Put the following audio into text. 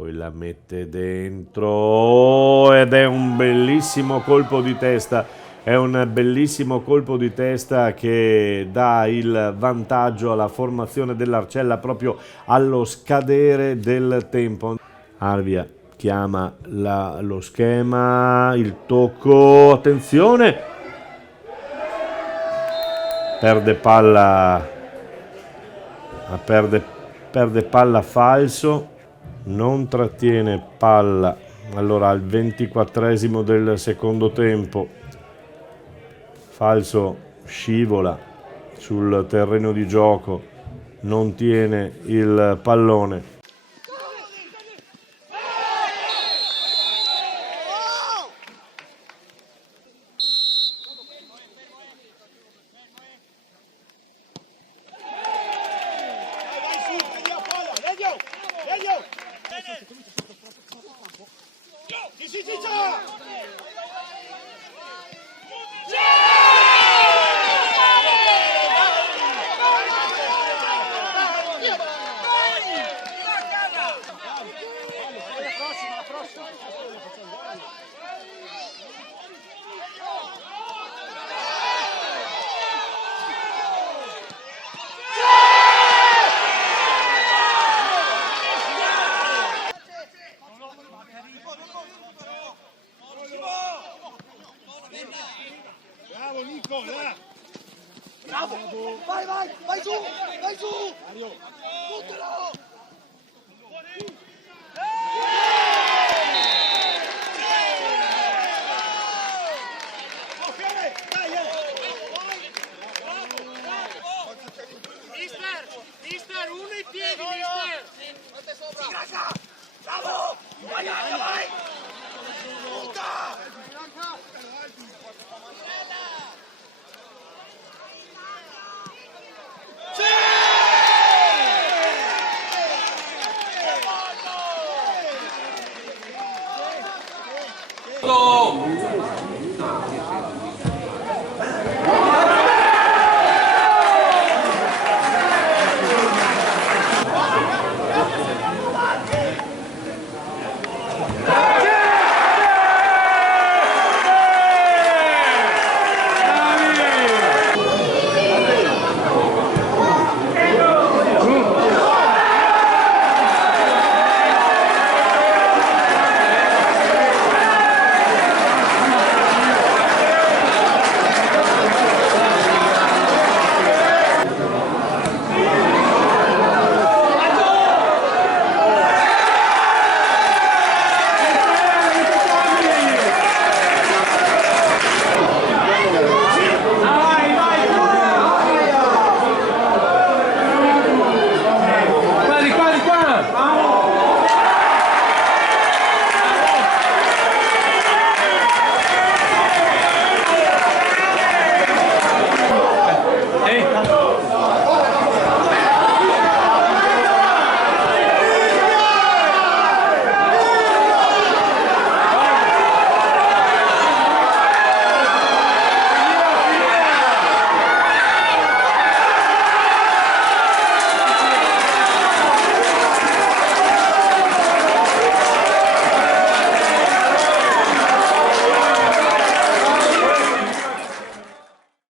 poi la mette dentro ed è un bellissimo colpo di testa. È un bellissimo colpo di testa che dà il vantaggio alla formazione dell'Arcella proprio allo scadere del tempo. Arvia chiama lo schema, il tocco, attenzione, perde palla, perde palla falso, non trattiene palla. Allora al 24esimo del secondo tempo falso scivola sul terreno di gioco, non tiene il pallone. Bravo Nico, là! Bravo! Vai, vai, vai su! Vai su! Buttalo! Mister, uno in piedi, mister! Sì, raga! Bravo! Vai, vai, vai! Butta! Go!